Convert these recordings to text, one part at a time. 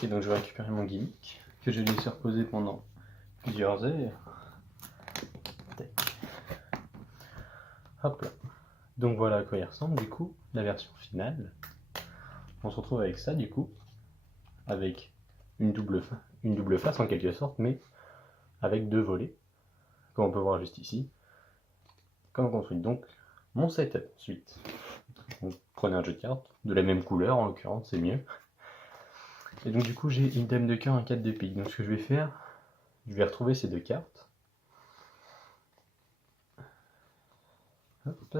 Ok, donc je vais récupérer mon gimmick que j'ai laissé reposer pendant plusieurs heures. Tac. Hop là. Donc voilà à quoi il ressemble du coup, la version finale. On se retrouve avec ça du coup, avec une double face en quelque sorte, mais avec deux volets, comme on peut voir juste ici. Comme on construit donc mon setup ensuite. Donc prenez un jeu de cartes, de la même couleur en l'occurrence, c'est mieux. Et donc du coup j'ai une dame de cœur, un 4 de pique. Donc ce que je vais faire, je vais retrouver ces deux cartes. Hop.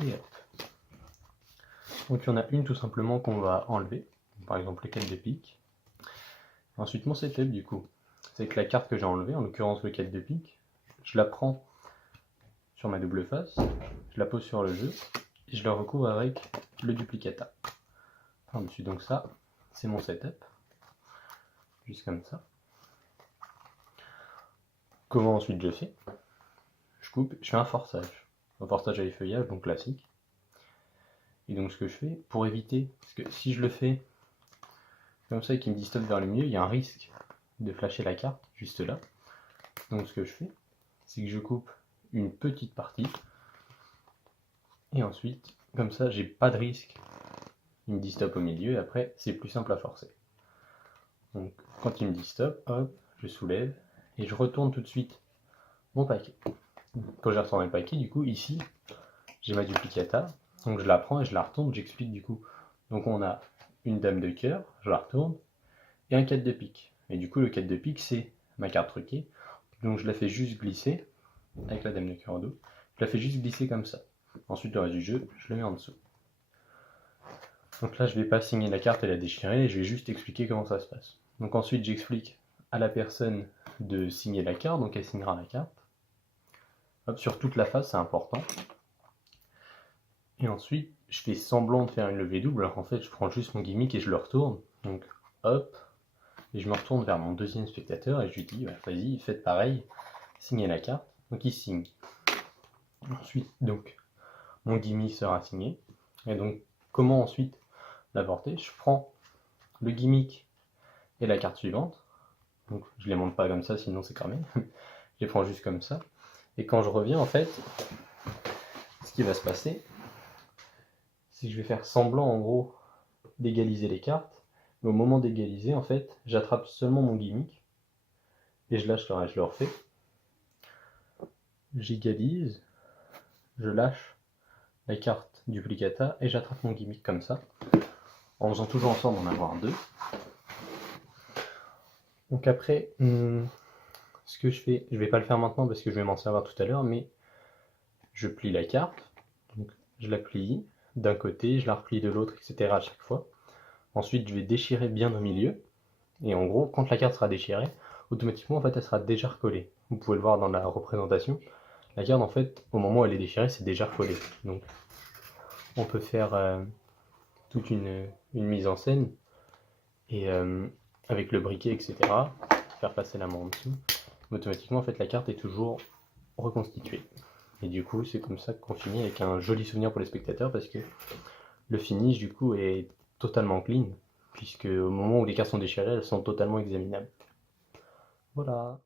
Et hop. Donc il y en a une tout simplement qu'on va enlever, par exemple le 4 de pique. Ensuite mon setup du coup, c'est que la carte que j'ai enlevée, en l'occurrence le 4 de pique, je la prends sur ma double face, je la pose sur le jeu, et je la recouvre avec le duplicata. Par-dessus, donc ça, c'est mon setup, juste comme ça. Comment ensuite je fais? Je coupe, je fais un forçage à l'effeuillage, donc classique. Et donc ce que je fais, pour éviter, parce que si je le fais comme ça et qu'il me dit stop vers le milieu, il y a un risque de flasher la carte, juste là. Donc ce que je fais, c'est que je coupe une petite partie, et ensuite, comme ça, j'ai pas de risque. Il me dit stop au milieu, et après, c'est plus simple à forcer. Donc quand il me dit stop, hop, je soulève, et je retourne tout de suite mon paquet. Quand j'ai retourné le paquet, du coup, ici, j'ai ma duplicata, donc je la prends et je la retourne, j'explique du coup. Donc on a une dame de cœur, je la retourne, et un 4 de pique. Et du coup, le 4 de pique, c'est ma carte truquée, donc je la fais juste glisser, avec la dame de cœur en dos, je la fais juste glisser comme ça. Ensuite, le reste du jeu, je le mets en dessous. Donc là, je ne vais pas signer la carte et la déchirer, je vais juste expliquer comment ça se passe. Donc ensuite, j'explique à la personne de signer la carte, donc elle signera la carte. Hop, sur toute la face, c'est important. Et ensuite, je fais semblant de faire une levée double, alors qu'en fait, je prends juste mon gimmick et je le retourne. Donc, hop, et je me retourne vers mon deuxième spectateur et je lui dis, bah, vas-y, faites pareil, signez la carte. Donc, il signe. Ensuite, donc, mon gimmick sera signé. Et donc, comment ensuite l'apporter? Je prends le gimmick et la carte suivante. Donc, je les monte pas comme ça, sinon c'est cramé. Je les prends juste comme ça. Et quand je reviens, en fait, ce qui va se passer, c'est que je vais faire semblant, en gros, d'égaliser les cartes. Mais au moment d'égaliser, en fait, j'attrape seulement mon gimmick et je lâche le reste, je le refais. J'égalise, je lâche la carte duplicata et j'attrape mon gimmick comme ça, en faisant toujours en sorte d'en avoir deux. Donc après, ce que je fais, je vais pas le faire maintenant parce que je vais m'en servir tout à l'heure, mais je plie la carte, donc je la plie d'un côté, je la replie de l'autre, etc. à chaque fois. Ensuite, je vais déchirer bien au milieu, et en gros, quand la carte sera déchirée, automatiquement, en fait, elle sera déjà recollée. Vous pouvez le voir dans la représentation. La carte, en fait, au moment où elle est déchirée, c'est déjà recollé. Donc, on peut faire toute une mise en scène, et avec le briquet, etc., faire passer la main en dessous. Automatiquement, en fait, la carte est toujours reconstituée. Et du coup, c'est comme ça qu'on finit avec un joli souvenir pour les spectateurs, parce que le finish, du coup, est totalement clean, puisque au moment où les cartes sont déchirées, elles sont totalement examinables. Voilà.